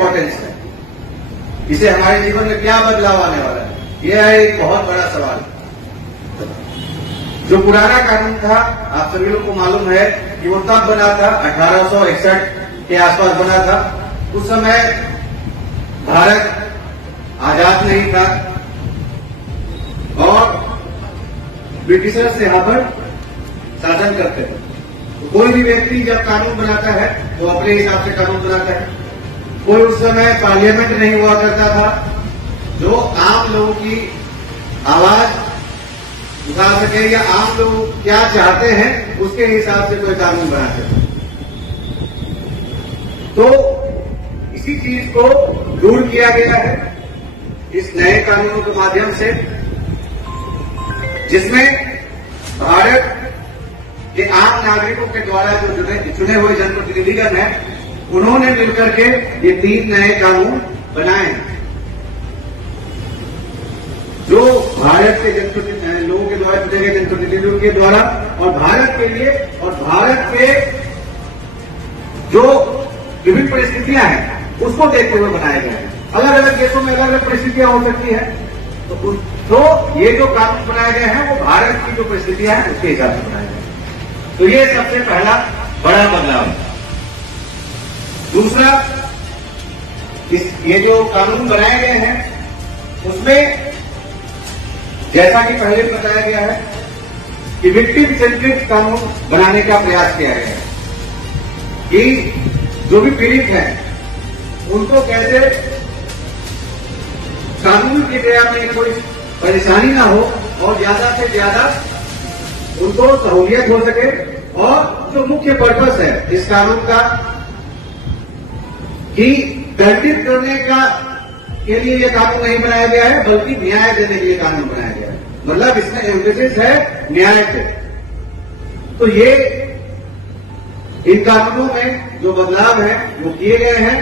Importance है, इसे हमारे जीवन में क्या बदलाव आने वाला है, यह है एक बहुत बड़ा सवाल। जो पुराना कानून था, आप सभी लोग को मालूम है कि वो तब बना था 1861 के आसपास बना था। उस समय भारत आजाद नहीं था और ब्रिटिशर्स यहाँ पर शासन करते थे। तो कोई भी व्यक्ति जब कानून बनाता है तो अपने हिसाब से कानून बनाता है। कोई उस समय पार्लियामेंट नहीं हुआ करता था जो आम लोगों की आवाज उठा सके या आम लोग क्या चाहते हैं उसके हिसाब से कोई कानून बनाते थे। तो इसी चीज को दूर किया गया है इस नए कानूनों के माध्यम से, जिसमें भारत के आम नागरिकों के द्वारा जो चुने हुए जनप्रतिनिधिगण हैं, उन्होंने मिलकर के ये 3 नए कानून बनाए हैं जो भारत के लोगों के द्वारा चुने गए जनप्रतिनिधियों के द्वारा और भारत के लिए और भारत के जो विभिन्न परिस्थितियां हैं उसको देखते हुए बनाए गए हैं। अलग अलग देशों में अलग अलग परिस्थितियां हो सकती है, तो ये जो कानून बनाए गए हैं वो भारत की जो परिस्थितियां हैं उसके हिसाब से बनाए गए हैं। तो ये सबसे पहला बड़ा बदलाव है। दूसरा, ये जो कानून बनाए गए हैं उसमें जैसा कि पहले बताया गया है कि विक्टिम सेंट्रिक कानून बनाने का प्रयास किया गया है कि जो भी पीड़ित हैं उनको कैसे कानून की क्रिया में कोई परेशानी ना हो और ज्यादा से ज्यादा उनको सहूलियत हो सके। और जो मुख्य पर्पस है इस कानून का कि दंडित करने का के लिए ये कानून नहीं बनाया गया है बल्कि न्याय देने के लिए कानून बनाया गया है। मतलब इसमें एम्फेसिस है न्याय पे। तो ये इन कानूनों में जो बदलाव है वो किए गए हैं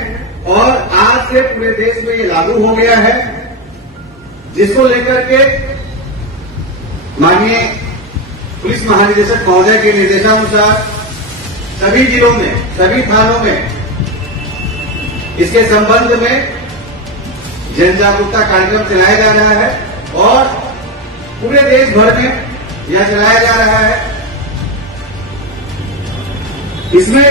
और आज से पूरे देश में ये लागू हो गया है, जिसको लेकर के माननीय पुलिस महानिदेशक महोदय के निर्देशानुसार सभी जिलों में, सभी थानों में इसके संबंध में जन जागरूकता कार्यक्रम चलाया जा रहा है और पूरे देश भर में यह चलाया जा रहा है। इसमें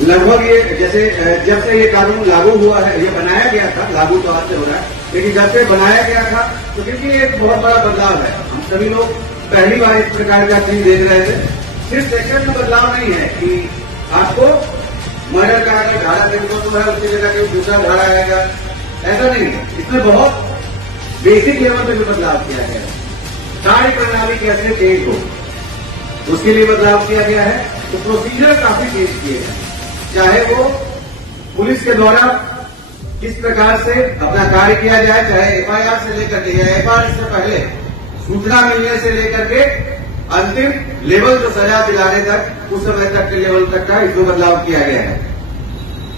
लगभग ये जैसे जब से ये कानून लागू हुआ है, ये बनाया गया था, लागू तो आज से हो रहा है, लेकिन जब से बनाया गया था तो देखिए एक बहुत बड़ा बदलाव है। हम सभी लोग पहली बार इस प्रकार का चीज देख रहे थे। सिर्फ सेक्शन में बदलाव नहीं है कि आपको मर्डर का अगर धारा 302 है उसकी जगह कोई दूसरा धारा आएगा, ऐसा नहीं है। इसमें बहुत बेसिक लेवल पे भी बदलाव किया गया है। कार्य प्रणाली कैसे चेंज हो उसके लिए बदलाव किया गया है। तो प्रोसीजर काफी चेंज किए हैं, चाहे वो पुलिस के द्वारा किस प्रकार से अपना कार्य किया जाए, चाहे एफआईआर से लेकर के या एफआईआर से पहले सूचना मिलने से लेकर के अंतिम लेवल जो सजा दिलाने तक, उस समय तक के लेवल तक का इसमें बदलाव किया गया है।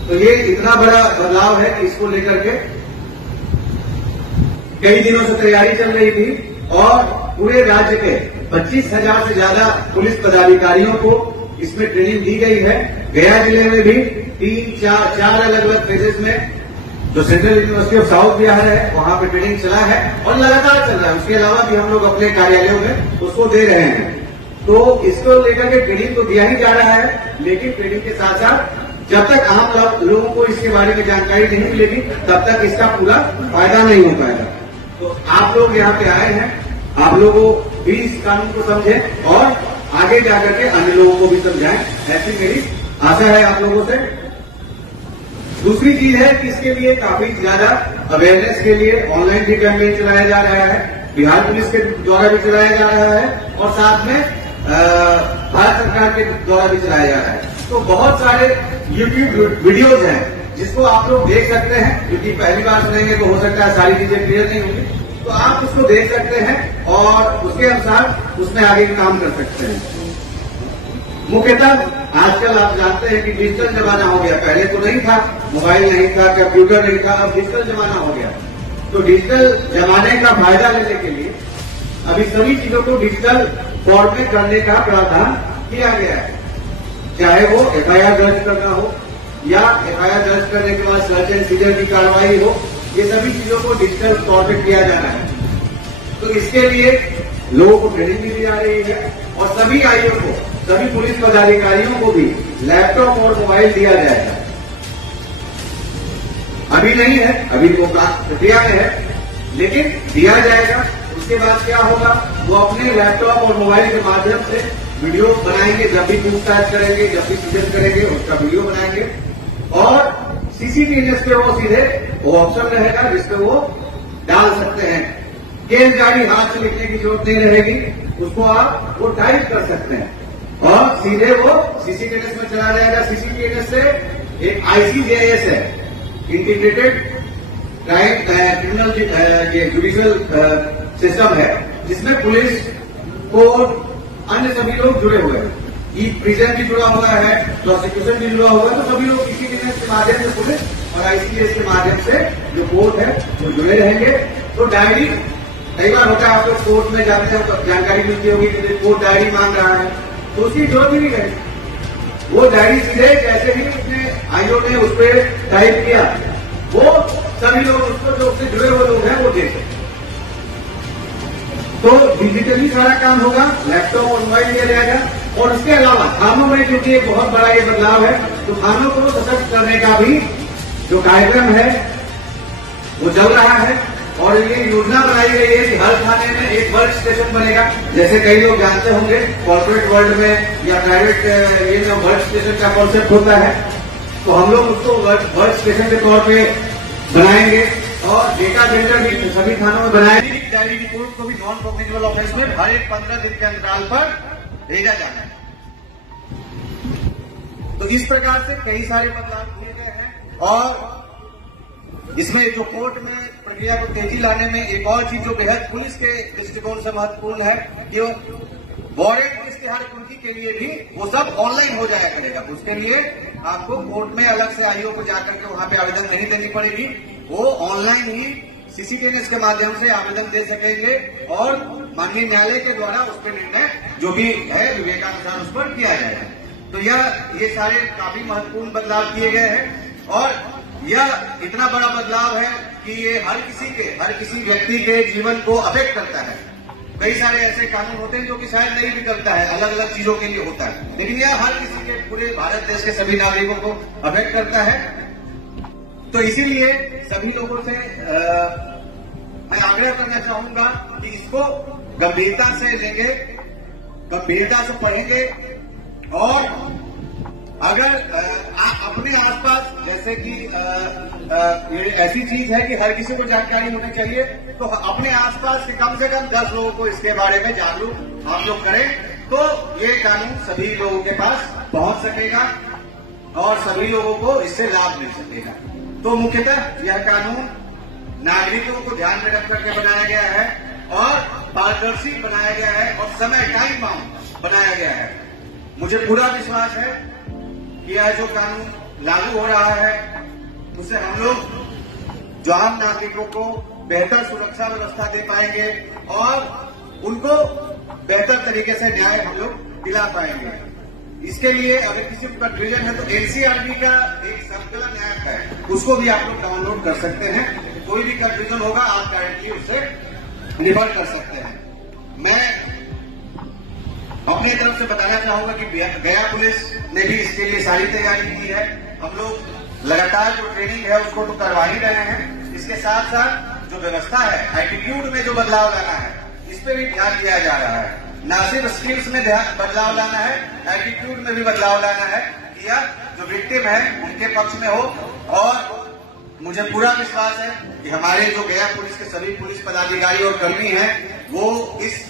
तो ये इतना बड़ा बदलाव है कि इसको लेकर के कई दिनों से तैयारी चल रही थी और पूरे राज्य के 25,000 से ज्यादा पुलिस पदाधिकारियों को इसमें ट्रेनिंग दी गई है। गया जिले में भी 3-4 अलग अलग फेजेस में जो central university of south Bihar है वहां पे ट्रेनिंग चला है और लगातार चल रहा है। उसके अलावा भी हम लोग अपने कार्यालयों में उसको दे रहे हैं। तो इसको लेकर के ट्रेनिंग तो दिया ही जा रहा है, लेकिन ट्रेनिंग के साथ साथ जब तक आम लोगों को इसके बारे में जानकारी नहीं मिलेगी तब तक इसका पूरा फायदा नहीं हो पाएगा। तो आप लोग यहाँ पे आए हैं, आप लोगों भी इस कानून को समझें और आगे जाकर के अन्य लोगों को भी समझाएं, ऐसी मेरी आशा है आप लोगों से। दूसरी चीज है कि इसके लिए काफी ज्यादा अवेयरनेस के लिए ऑनलाइन भी कैंपेन चलाया जा रहा है, बिहार पुलिस के द्वारा भी चलाया जा रहा है और साथ में भारत सरकार के द्वारा भी चलाया जा रहा है। तो बहुत सारे यूट्यूब वीडियोज हैं जिसको आप लोग देख सकते हैं, क्योंकि पहली बार सुनेंगे तो हो सकता है सारी चीजें क्लियर नहीं होंगी, तो आप उसको देख सकते हैं और उसके अनुसार उसमें आगे काम कर सकते हैं। मुख्यतः आजकल आप जानते हैं कि डिजिटल जमाना हो गया, पहले तो नहीं था, मोबाइल नहीं था, कंप्यूटर नहीं था, अब डिजिटल जमाना हो गया। तो डिजिटल जमाने का फायदा लेने के लिए अभी सभी चीजों को डिजिटल फॉर्म में करने का प्रावधान किया गया है, चाहे वो एफआईआर दर्ज करना हो या एफआईआर दर्ज करने के बाद सर्च एंड सीजर की कार्रवाई हो, ये सभी चीजों को डिजिटल तौर पर किया जाना है। तो इसके लिए लोगों को ट्रेनिंग भी दी जा रही है और सभी आईओ को, सभी पुलिस पदाधिकारियों को भी लैपटॉप और मोबाइल दिया जाएगा। अभी नहीं है, अभी तो प्रक्रिया में है, लेकिन दिया जाएगा। उसके बाद क्या होगा, वो अपने लैपटॉप और मोबाइल के माध्यम से वीडियो बनाएंगे। जब भी पूछताछ करेंगे, जब भी सीजन करेंगे, उसका वीडियो बनाएंगे और सीसीटीवी पे वो सीधे वो ऑप्शन रहेगा जिसपे वो डाल सकते हैं। केस डायरी हाथ से लिखने की जरूरत नहीं रहेगी, उसको आप वो टाइप कर सकते हैं और सीधे वो सीसीटीवी में चला जाएगा। सीसीटीवी से एक ICJS है, इंटीग्रेटेड क्रिमिनल जुडिशियल सिस्टम है, जिसमें पुलिस, कोर्ट, अन्य सभी लोग जुड़े हुए हैं। ई प्रिजन भी जुड़ा हुआ है, प्रोसिक्यूशन भी जुड़ा हुआ है। तो सभी लोग इसी के माध्यम से पुलिस और ICJS के माध्यम से जो कोर्ट है वो जुड़े रहेंगे। तो डायरी कई बार होता है, आप लोग कोर्ट में जाते हैं तो जानकारी मिलती होगी कि कोर्ट डायरी मांग रहा है, तो उसकी जरूरत ही नहीं रहेगी। वो डायरी सीधे जैसे ही उसने आईओ ने उस पर टाइप किया, वो सभी लोग उसको, जो उससे जुड़े हुए लोग हैं, वो देख सकते। तो डिजिटली सारा काम होगा, लैपटॉप और मोबाइल दिया जाएगा। और उसके अलावा थानों में, क्योंकि एक बहुत बड़ा ये बदलाव है, तो थानों को सशक्त करने का भी जो कार्यक्रम है वो चल रहा है। और ये योजना बनाई गई है कि हर थाने में एक वर्क स्टेशन बनेगा। जैसे कई लोग जानते होंगे, कॉर्पोरेट वर्ल्ड में या प्राइवेट ये जो वर्क स्टेशन का कॉन्सेप्ट होता है, तो हम लोग उसको वर्क स्टेशन के तौर पे बनाएंगे और डेटा सेंटर भी सभी थानों में बनाएंगे। डायरी रिपोर्ट को भी नॉन कॉग्निजेबल ऑफेंस में हर एक 15 दिन के अंतराल पर भेजा जाना है। तो इस प्रकार से कई सारे बदलाव किए गए हैं। और इसमें जो कोर्ट में प्रक्रिया को तेजी लाने में एक और चीज जो बेहद पुलिस के दृष्टिकोण से महत्वपूर्ण है कि वारंट इश्तेहार कुर्की के लिए भी वो सब ऑनलाइन हो जाया करेगा। उसके लिए आपको कोर्ट में अलग से आईओ को जाकर के वहां पे आवेदन नहीं देनी पड़ेगी, वो ऑनलाइन ही सीसीटीवी के माध्यम से आवेदन दे सकेंगे और माननीय न्यायालय के द्वारा उस पर निर्णय जो भी है विवेकानुसार उस पर किया जाएगा। तो ये सारे काफी महत्वपूर्ण बदलाव किए गए हैं और यह इतना बड़ा बदलाव है कि ये हर किसी व्यक्ति के जीवन को अफेक्ट करता है। कई सारे ऐसे कानून होते हैं जो कि शायद नहीं भी करता है, अलग अलग चीजों के लिए होता है, लेकिन यह हर किसी के, पूरे भारत देश के सभी नागरिकों को अफेक्ट करता है। तो इसीलिए सभी लोगों से मैं आग्रह करना चाहूंगा कि इसको गंभीरता से लेंगे, गंभीरता से पढ़ेंगे और अगर अपने आसपास, जैसे कि ये ऐसी चीज है कि हर किसी को जानकारी होनी चाहिए, तो अपने आसपास से कम 10 लोगों को इसके बारे में जागरूक आप लोग करें, तो ये कानून सभी लोगों के पास पहुंच सकेगा और सभी लोगों को इससे लाभ मिल सकेगा। तो मुख्यतः यह कानून नागरिकों को ध्यान में रख करके बनाया गया है और पारदर्शी बनाया गया है और समय टाइम बाउंड बनाया गया है। मुझे पूरा विश्वास है कि यह जो कानून लागू हो रहा है उससे हम लोग जो आम नागरिकों को बेहतर सुरक्षा व्यवस्था दे पाएंगे और उनको बेहतर तरीके से न्याय हम लोग दिला पाएंगे। इसके लिए अगर किसी को कंफ्यूजन है तो एनसीआरबी का एक संकलन ऐप है, उसको भी आप लोग डाउनलोड कर सकते हैं। कोई भी कंफ्यूजन होगा आप डायरेक्टली उससे रिफर कर सकते हैं। मैं अपनी तरफ से बताना चाहूंगा कि गया पुलिस ने भी इसके लिए सारी तैयारी की है। हम लोग लगातार जो ट्रेनिंग है उसको तो करवा ही रहे हैं, इसके साथ साथ जो व्यवस्था है, एटीट्यूड में जो बदलाव लाना है, इस पर भी ध्यान दिया जा रहा है। न सिर्फ स्किल्स में बदलाव लाना है, एटीट्यूड में भी बदलाव लाना है कि यह जो विक्टिम है उनके पक्ष में हो। और मुझे पूरा विश्वास है कि हमारे जो गया पुलिस के सभी पुलिस पदाधिकारी और कर्मी हैं वो इस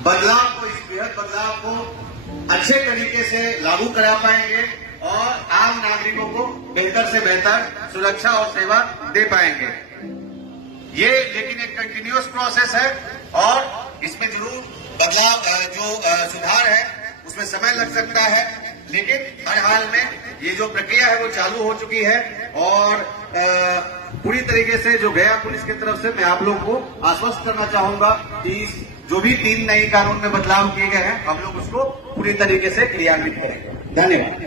बदलाव को, इस बेहद बदलाव को अच्छे तरीके से लागू करा पाएंगे और आम नागरिकों को बेहतर से बेहतर सुरक्षा और सेवा दे पाएंगे। ये लेकिन एक कंटिन्यूअस प्रोसेस है और इसमें जरूर बदलाव, जो सुधार है उसमें समय लग सकता है, लेकिन हर हाल में ये जो प्रक्रिया है वो चालू हो चुकी है और पूरी तरीके से जो गया पुलिस की तरफ से मैं आप लोग को आश्वस्त करना चाहूंगा कि जो भी 3 नए कानून में बदलाव किए गए हैं हम लोग उसको पूरी तरीके से क्रियान्वित करेंगे। धन्यवाद।